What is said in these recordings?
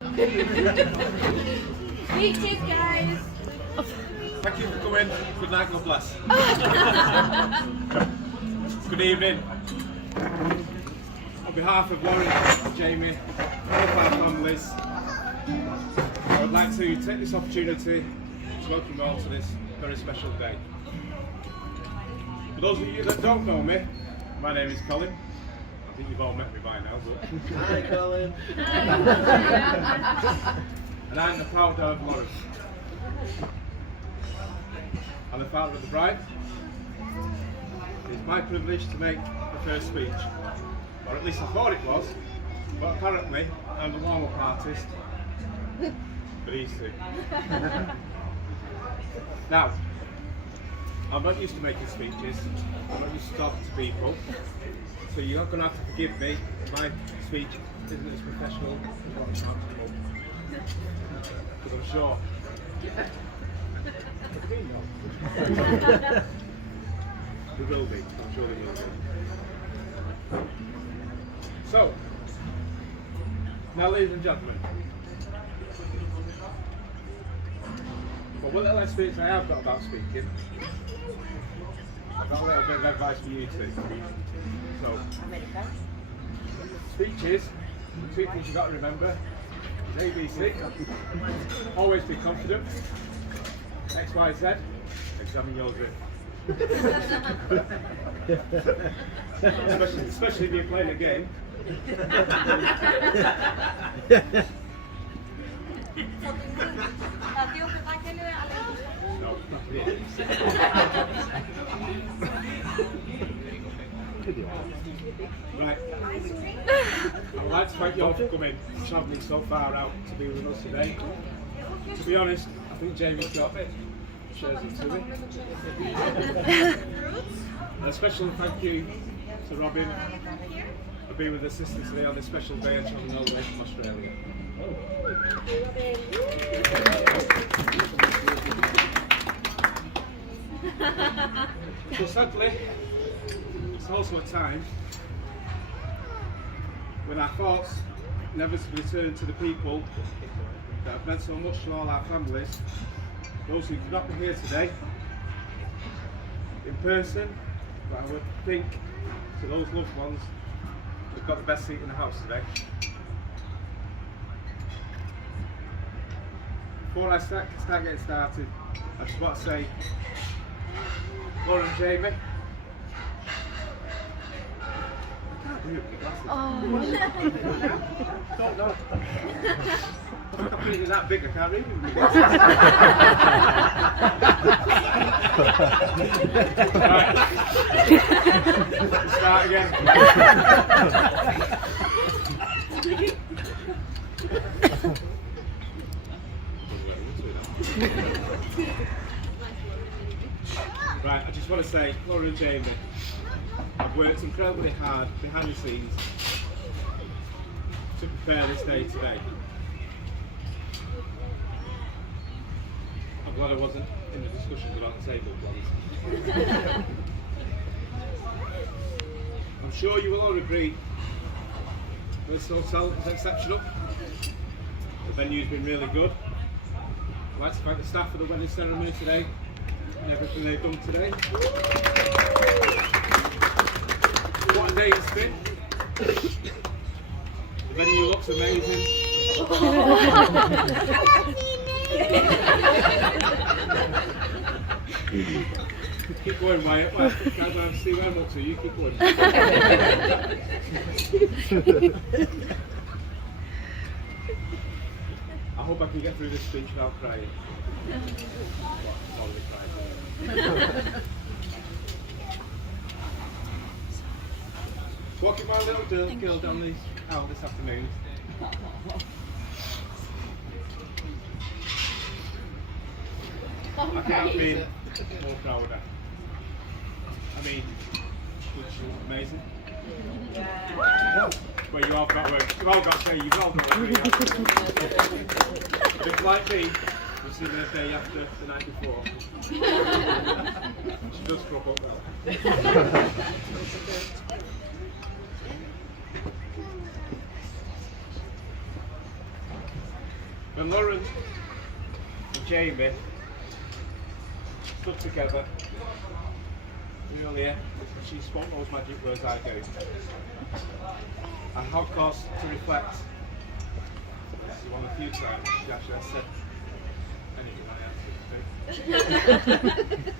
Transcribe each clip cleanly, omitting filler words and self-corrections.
Beaches, guys. Thank you for coming. Good night, God bless. Good evening. On behalf of Lauren, Jamie, all of our families, I would like to take this opportunity to welcome you all to this very special day. For those of you that don't know me, my name is Colin. I think you've all met me by now, but... Hi, Colin. And I'm the proud dad of Lauren. I'm the father of the bride. It's my privilege to make the first speech, or at least I thought it was, but apparently I'm the warm-up artist for these two. Now, I'm not used to making speeches, I'm not used to talking to people, so you're not going to have to forgive me. My speech isn't as professional as what I'm trying to do, because I'm sure. There will be, I'm sure there will be. So, now ladies and gentlemen, well, what little experience I have got about speaking, I've got a little bit of advice for you too. So, speeches, two things you've got to remember is ABC, always be confident, X, Y, Z, examine yours in. especially if you're playing a game. No, not really. Right. I would like to thank you all for coming, travelling so far out to be with us today. To be honest, I think Jamie's got it. Shares it to me. And a special thank you to Robin for being with us sister today on this special day and travelling all the way from Australia. So sadly, it's also a time when our thoughts inevitably turn to the people that have meant so much to all our families, those who could not be here today in person, but I would think to those loved ones who've got the best seat in the house today. Before I start getting started, I just want to say, Lauren and Jamie, don't know. I'm completely that big, I can't read them. Right. Start again. Right, I just want to say, Laura and Jamie, I've worked incredibly hard behind the scenes to prepare this day today. I'm glad I wasn't in the discussions about the table plans. I'm sure you will all agree this hotel is exceptional. The venue's been really good. I'd like to thank the staff for the wedding ceremony today and everything they've done today. What a day it's been. The venue looks amazing. Keep going, Wyatt. I don't see where I'm up to. You keep going. I hope I can get through this speech without crying. Already cried. Walking my little girl down the aisle this afternoon. I can't be more prouder. I mean, which is amazing. Well, you all got work. You've all got to say, you've all got work. But if like me, you've seen her day after the night before. She does crop up well. And Lauren and Jamie stood together earlier and she spoke those magic words I gave. And of course, to reflect, this is one of the few times she actually has said anything I answered to.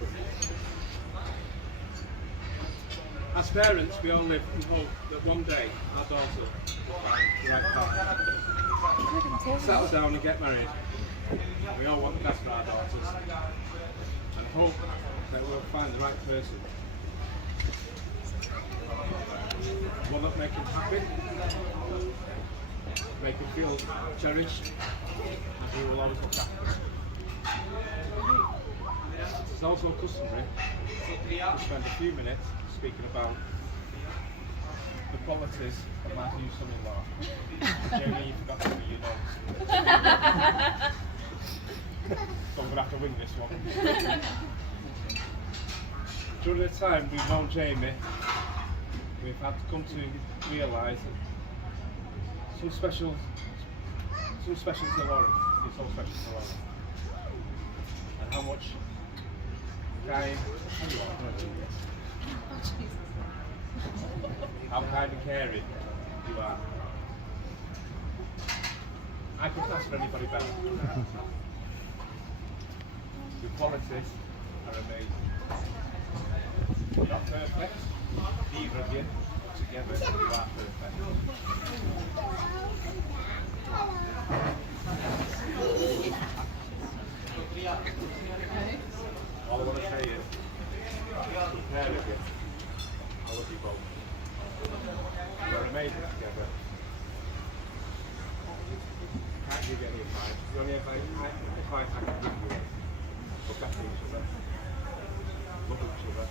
As parents, we all live in hope that one day our daughter will find the right partner, settle down and get married. We all want the best for our daughters and hope that we'll find the right person. One that make them happy, make them feel cherished, and who will always look after them. It's also customary to spend a few minutes speaking about the qualities of my new son-in-law. Jamie, you forgot to do your notes. So I'm going to have to wing this one. During the time we've known Jamie, we've had to come to realise that some special to Lauren is so special to Lauren. And how much kind, how kind and caring you are. I couldn't ask for anybody better. Your qualities are amazing. You're not perfect, either of you, but together you are perfect. All I want to say is, the pair of you, I love you both. You're amazing together. Can't give you any advice. The only advice I can give you is look after each other, love each other,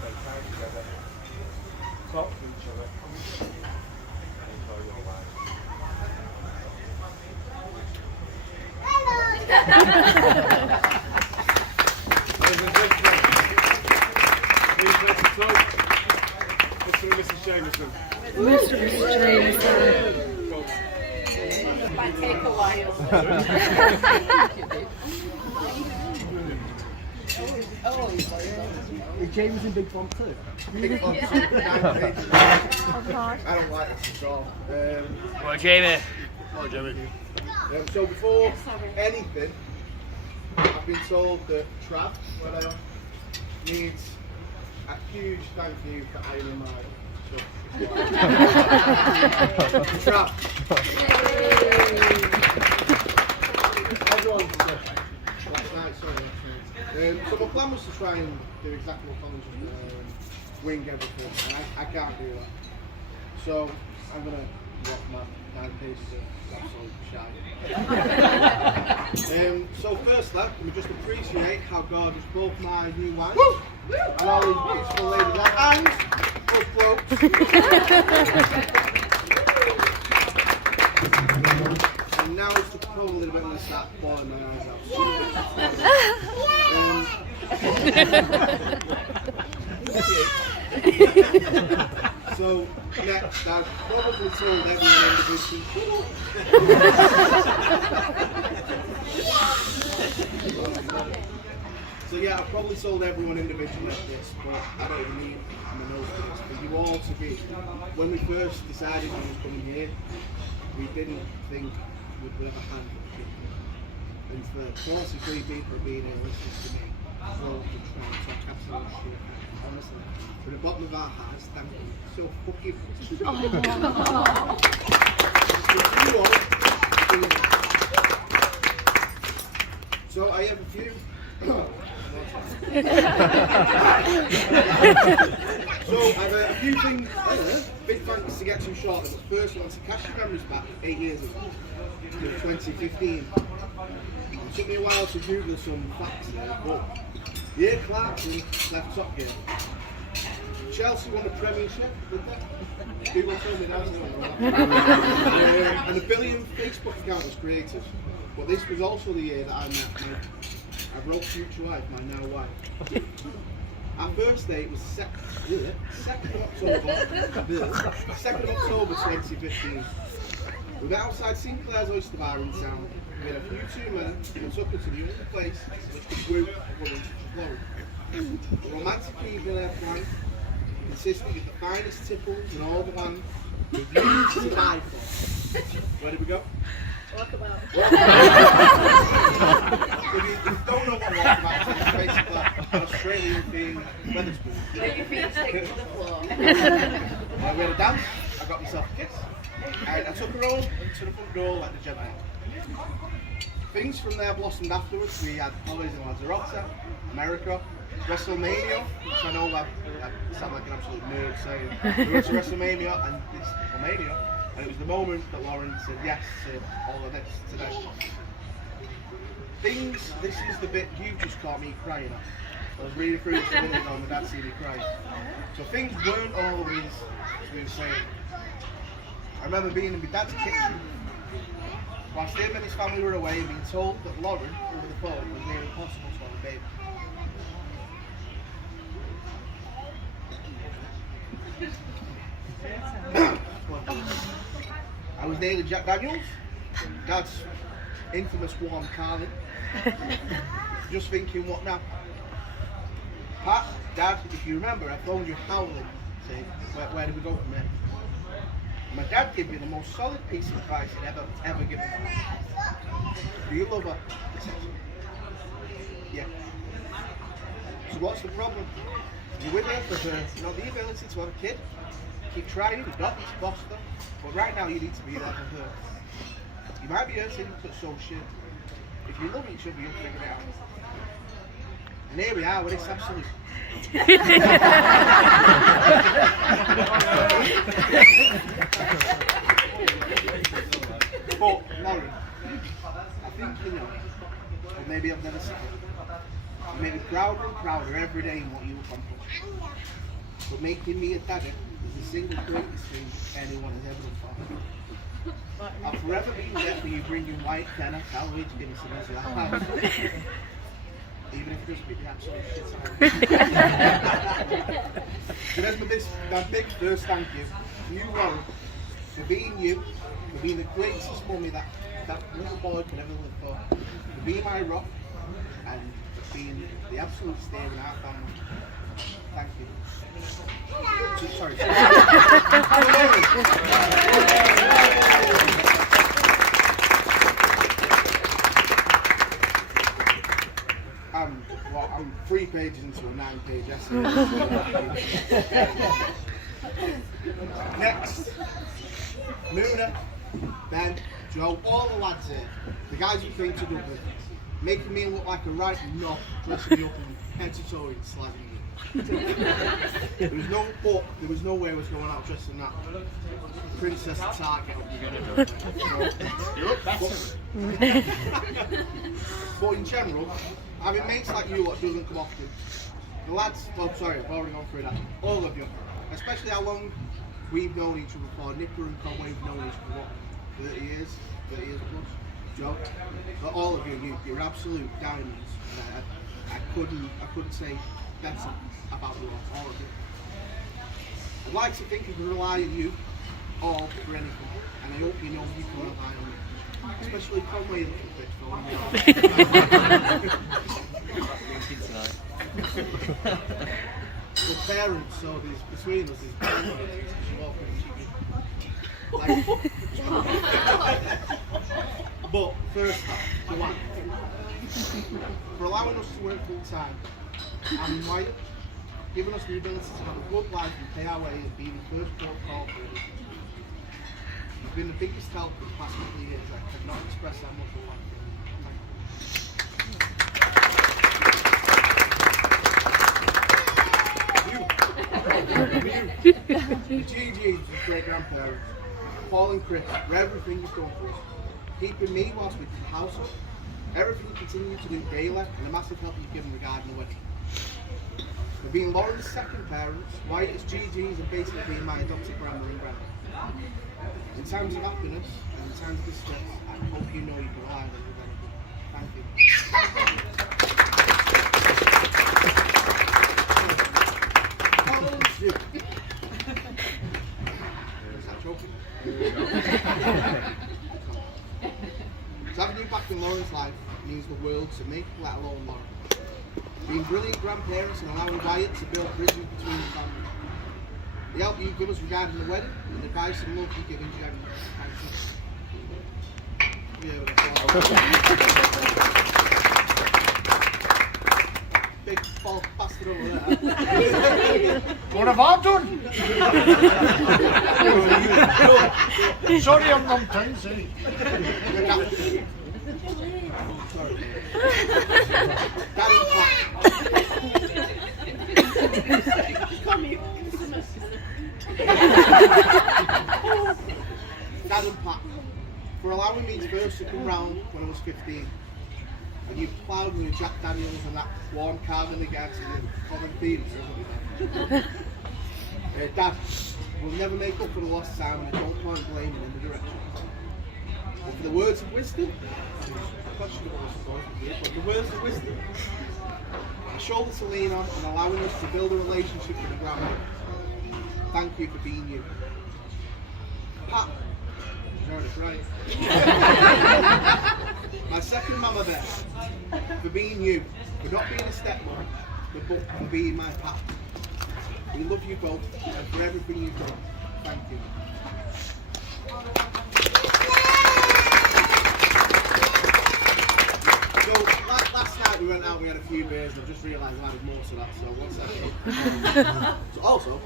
spend time together, talk to each other, and enjoy your life. Ladies and gentlemen, please let's talk. Mr. and Mrs. Jameson. Mr. and Mrs. Jameson. It might take a while. Is James in big font too? Big font too. I don't like this at all. Well, Jamie. Oh, Jamie. So before anything, I've been told that Trav, where I needs a huge thank you for ironing my stuff. Trav. Everyone, last night, sorry. So my plan was to try and do exactly what Colin's just wing everything, and I can't do that. So I'm going to walk my 9 paces of absolute shite. So firstly, let me just appreciate how gorgeous both my new wives and all these beautiful ladies are, and both blokes. And now it's to pull a little bit and start bawling my eyes out. So next, I've probably told everyone individually. So yeah, I've probably told everyone individually this, but I don't even need my nose for this. But you all to be, when we first decided we was coming here, we didn't think we'd ever handle it. And for 43 people being here listening to me, all the trying to talk absolute shit. Honestly, from the bottom of our hearts, thank you so fucking much. So I have a few. So I've a few things. Big thanks to get too short. But first, I want to cast your memories back 8 years ago, to 2015. It took me a while to Google some facts there, but yeah, Clarkson left Top Gear. Chelsea won the Premiership, didn't they? People told me that. And a billion Facebook account was created. But this was also the year that I met I wrote future wife, my now wife. Our first date was 2nd of October 2015. We met outside Sinclair's Oyster Bar in town. We had a few too many and took her to the only place which could woo a woman such as Lauren. The romantic evening at night consisting of the finest tipples in all the land, with views to die for. Where did we go? Walkabout. If you don't know what walkabout is, it's basically an Australian themed Wetherspoon. Where your feet stick to the floor. We had a dance, I got myself a kiss, and I took her home to the front door like the gentleman. Things from there blossomed afterwards. We had holidays in Lanzarote, America, WrestleMania, which I know I sound like an absolute nerd saying. We went to WrestleMania and this WrestleMania, and it was the moment that Lauren said yes to all of this today. This is the bit you just caught me crying at. I was reading through this a minute ago and my dad seen me crying. So things weren't always as we were saying. I remember being in my dad's kitchen whilst him and his family were away and being told that Lauren, over the phone, was nearly impossible to have a baby. I was nearly Jack Daniels, Dad's infamous warm Carlin. Just thinking, what now? Pat, Dad, if you remember, I phoned you howling, saying, where do we go from here? My dad gave me the most solid piece of advice he'd ever given me. Do you love her? I said, yeah. So what's the problem? You're with her for her, not the ability to have a kid. Keep trying, adopt, foster, but right now you need to be there for her. You might be hurting, but so shit. If you love each other, you'll figure it out. And here we are with this absolute. But Lauren, I think you know, or maybe I've never seen it. You make me prouder and prouder every day in what you accomplish. But making me a daddy is the single greatest thing anyone has ever done for me. I'll forever be there for you bringing white tenor, Calvage, Guinness and into that house. Even if it doesn't be the absolute shit out. So there's my big first thank you to you, Lauren, for being you, for being the greatest mummy that little boy could ever live for being my rock, and being the absolute steer in our family. Thank you. Sorry. I'm 3 pages into a 9-page essay. Next, Moona, Ben, Joe, all the lads here, the guys who came to Dublin, making me look like a right knob, dressing me up in head to toe in slagging me. There was no way I was going out dressed in that princess target. But in general, having mates like you what doesn't come often. The lads, I've already gone through that. All of you, especially how long we've known each other for. Nicola and Conway have known each other for 30 years plus. Joe, but all of you, you're absolute diamonds. I couldn't say better about you all of you. I'd like to think I can rely on you all for anything, and I hope you know you can rely on me. Especially Conway a little bit for when we are. We're parents, so there's between us there's boundaries. But first, the wife. For allowing us to work full time, and Wyatt, giving us the ability to have a good life and pay our way and being the first port call for us. You've been the biggest help for the past couple of years. I cannot express how much I like you. The GGs, the great grandparents, Paul and Chris, for everything you've done for us. Keeping me whilst we did the house up, everything you continue to do daily, and the massive help you've given regarding the wedding. For being Lauren's second parents, Wyatt's GGs, and basically being my adopted grandma and grandma. In times of happiness and in times of distress, I hope you know you can rely on us with anything. Thank you. Is that joking? So having you back in Lauren's life means the world to me, let alone Lauren. Being brilliant grandparents and allowing Wyatt to build bridges between the families. The help you give us regarding the wedding and the advice and love you give in general. Thank you. Big bald bastard over there. What have I done? Sorry, I'm on things, eh? Sorry. Daddy Pat. Dad and Pat, for allowing me to first to come round when I was 15. And you ploughed me with Jack Daniels and that warm carving the gas and the common themes. Dad, we'll never make up for the lost time and I don't point blaming in the direction. But for the words of wisdom, but the words of wisdom, a shoulder to lean on and allowing us to build a relationship with the grandma. Thank you for being you. Pat, right. My second mama bear, for being you, for not being a stepmom, but for being my Pat. We love you both and for everything you've done. Thank you. So last night we went out, we had a few beers, and I just realised I added more to that, so one second. So also,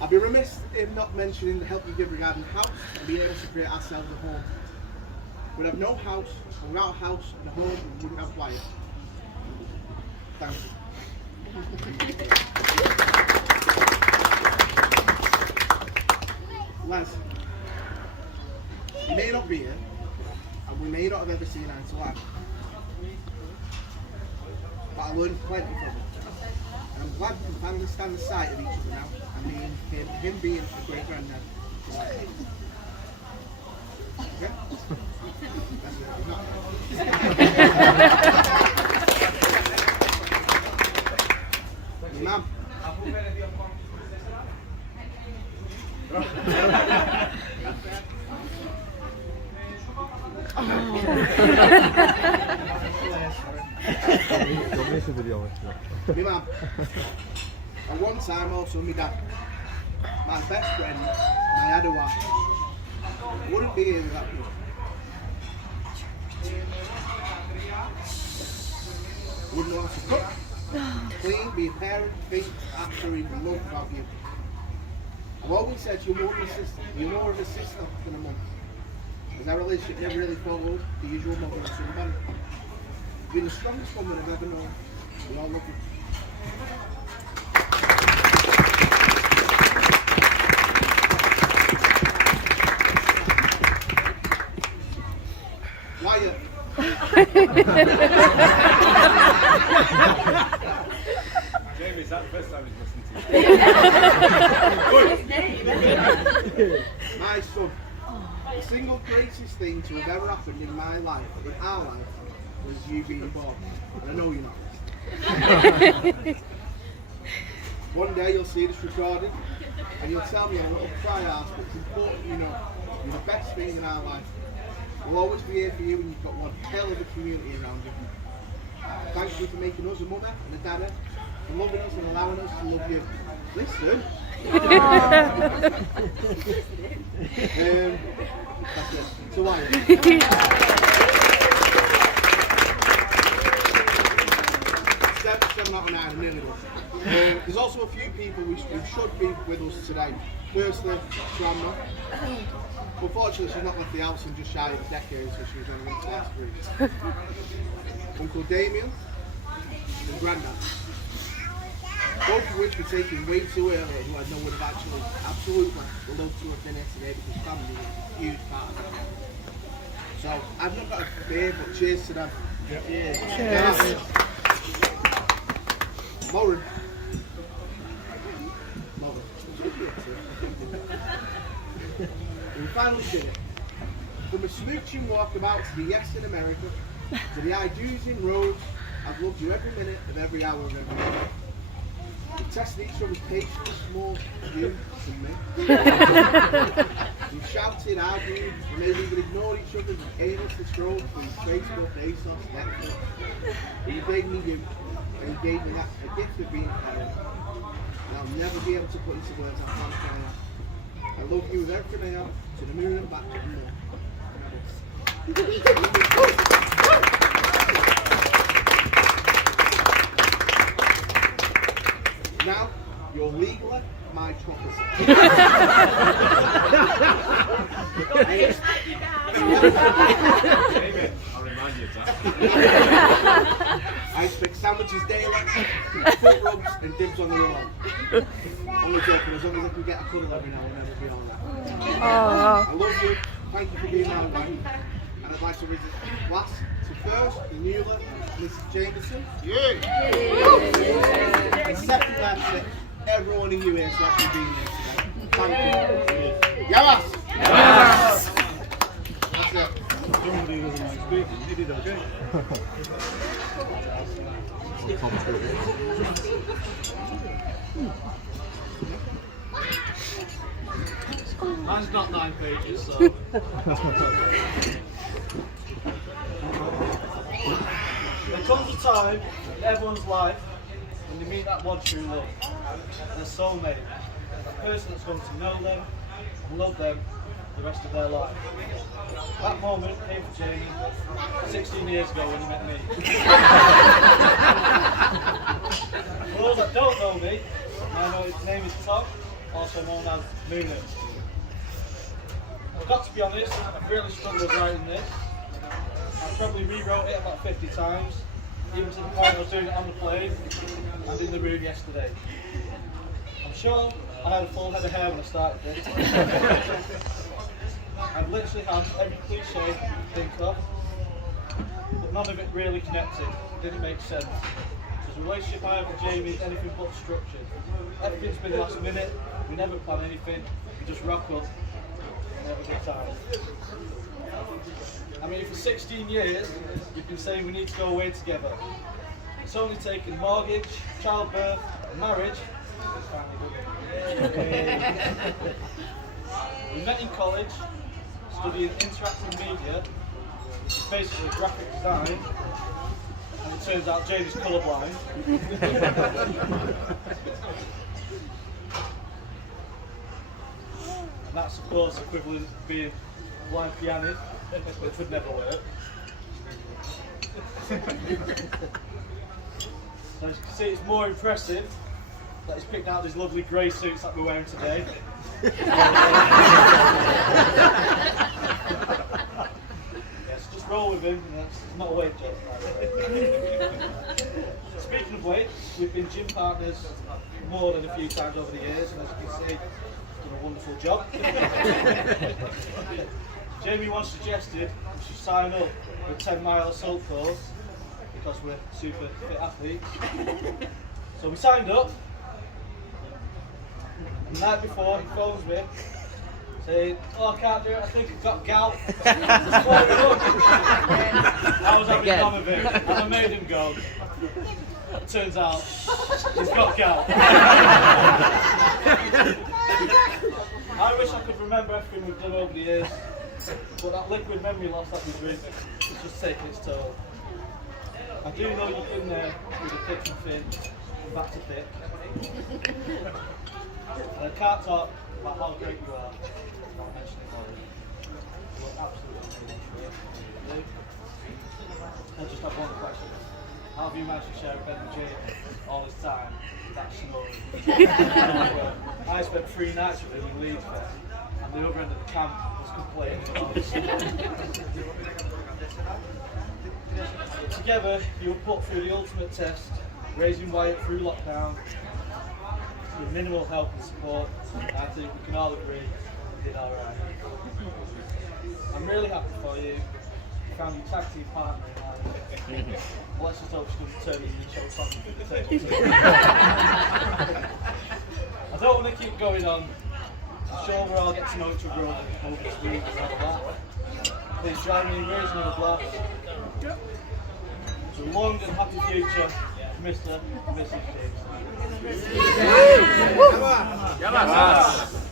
I'd be remiss in not mentioning the help you give regarding house and being able to create ourselves a home. We'd have no house, and without a house and a home, we wouldn't have Wyatt. Thank you. Les, you may not be here, and we may not have ever seen eye to eye, but I learned plenty from it. And I'm glad we can finally stand aside of each other now, and him being a great granddad. Okay? That's it. Mum. Me mum. At one time also my dad. My best friend, my other wife. Wouldn't be here without you. Wouldn't know how to cook, clean, be a parent, think, act, or even love without you. I've always said you're more of a sister. You're more of a sister than a mum. Because our relationship never really followed the usual mother and son band. You've been the strongest woman I've ever known. We all love you. Wyatt. Jamie, is that the first time he's listened to you? My son. The single greatest thing to have ever happened in my life, in our life, was you being born. And I know you're not listening. One day you'll see this recorded and you'll tell me a little cry ass, but it's important you know you're the best thing in our life. We'll always be here for you and you've got one hell of a community around you. Thank you for making us a mother and a dada, for loving us and allowing us to love you. Listen. That's it. So Wyatt. Not an hour, nearly done. There's also a few people who should be with us today. Firstly, Grandma. Unfortunately, she's not left the house in just shy of a decade, so she was on the last week. Uncle Damien and Grandad. Both of which were taken way too early, who I know would have actually absolutely would love to have been here today because family is a huge part of it. So I've not got a beer, but cheers to them. Yep. Cheers. Cheers. Lauren. We finally did it. From a smooching walkabout to the yes in America, to the I do's in roads, I've loved you every minute of every hour of every day. We tested each other's patience more you than me. We shouted, argued, we maybe even ignored each other and aimlessly scrolled through Facebook, ASOS, Netflix. But you gave me you, and you gave me that, the gift of being a parent. And I'll never be able to put into words how thankful I am. I love you with everything I am, to the moon and back and more. Now, you're legally my property. I'll remind you of that. I expect sandwiches daily, foot rubs and dibs on the lawn. Only joking, as long as I can get a cuddle every now and then, it'll be alright. Oh. I love you, thank you for being my wife. And I'd like to visit last to first, the newly, Mrs. Jameson. And second last to everyone in you here so actually being here today. Thank you. Yabas! Yes. That's it. Somebody doesn't like speaking, he did okay. Mine's not 9 pages, so. There comes a time in everyone's life when they meet that one true love, their soulmate, that person that's going to know them and love them the rest of their life. That moment came for Jamie 16 years ago when he met me. For those that don't know me, my name is Tom, also known as Moona. I've got to be honest, I've really struggled with writing this. I probably rewrote it about 50 times, even to the point I was doing it on the plane and in the room yesterday. I'm sure I had a full head of hair when I started this. I've literally had every cliche you can think of, but none of it really connected. It didn't make sense. Because the relationship I have with Jamie is anything but structured. Everything's been last minute, we never plan anything, we just rock up and have a good time. I mean, for 16 years, you've been saying we need to go away together. It's only taken mortgage, childbirth, and marriage. We met in college, studying interactive media, which is basically graphic design, and it turns out Jamie's colourblind. And that's of course equivalent to being a blind pianist, which would never work. So as you can see, it's more impressive that he's picked out these lovely grey suits that we're wearing today. Yes, just roll with him. It's not a weight job, by the way. Speaking of weight, we've been gym partners more than a few times over the years, and as you can see, he's done a wonderful job. Jamie once suggested we should sign up for a 10-mile assault course because we're super fit athletes. So we signed up. The night before, he phones me saying, "Oh, I can't do it, I think I've got gout." I was having none of it, and I made him go. It turns out, he's got gout. I wish I could remember everything we've done over the years, but that liquid memory loss that we drink is just taking its toll. I do know you've been there with a thick and thin, from back to thick. And I can't talk about how great you are without mentioning all of it. You look absolutely amazing. I just have one question. How have you managed to share a bed with Jamie all this time? That's snoring. I spent 3 nights with him in Leeds, and the other end of the camp was complaining about it. Together, you were put through the ultimate test, raising Wyatt through lockdown, with minimal help and support. I think we can all agree we did alright. I'm really happy for you. You found your tag team partner in life. Well, let's just hope she doesn't turn into show something for the table. I don't want to keep going on. I'm sure we'll all get to know each other over this week and all that. Please join me in raising our glass. It's a long and happy future, Mr. and Mrs. James. Come on. Yes.